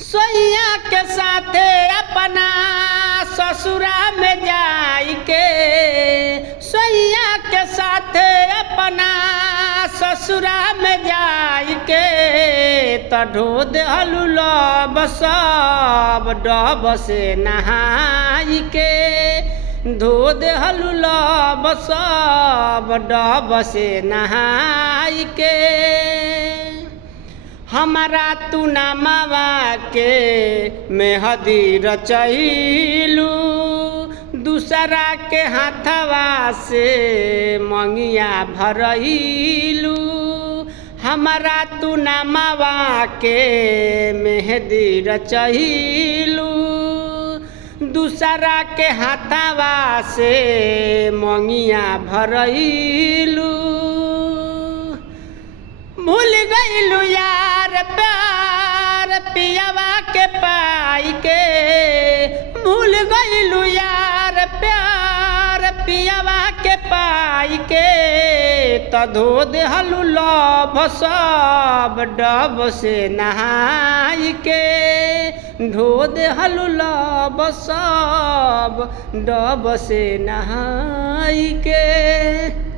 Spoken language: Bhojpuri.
सैया के साथे अपना ससुरा में जाई के, सैया के साथे अपना ससुरा में जाई के, त ढो देहलू लब सब डब से नहाई के, धो देहलू लब सब डब से नहाई के। हमारा तू नामवा के मेहदी रचैलू, दूसरा के हाथवा से मंगिया भरैलू। हमारा तू नामवा के मेहदी रचैलू, दूसरा के हाथवा से मंगिया भरैलू। भूल गईलू यार प्यार पियावा के पाई के, भूल गईलू यार प्यार पियावा के पाई के, त धो देहलू लब सब डब से नहाई के, धो देहलू लब सब डब से नहाई के।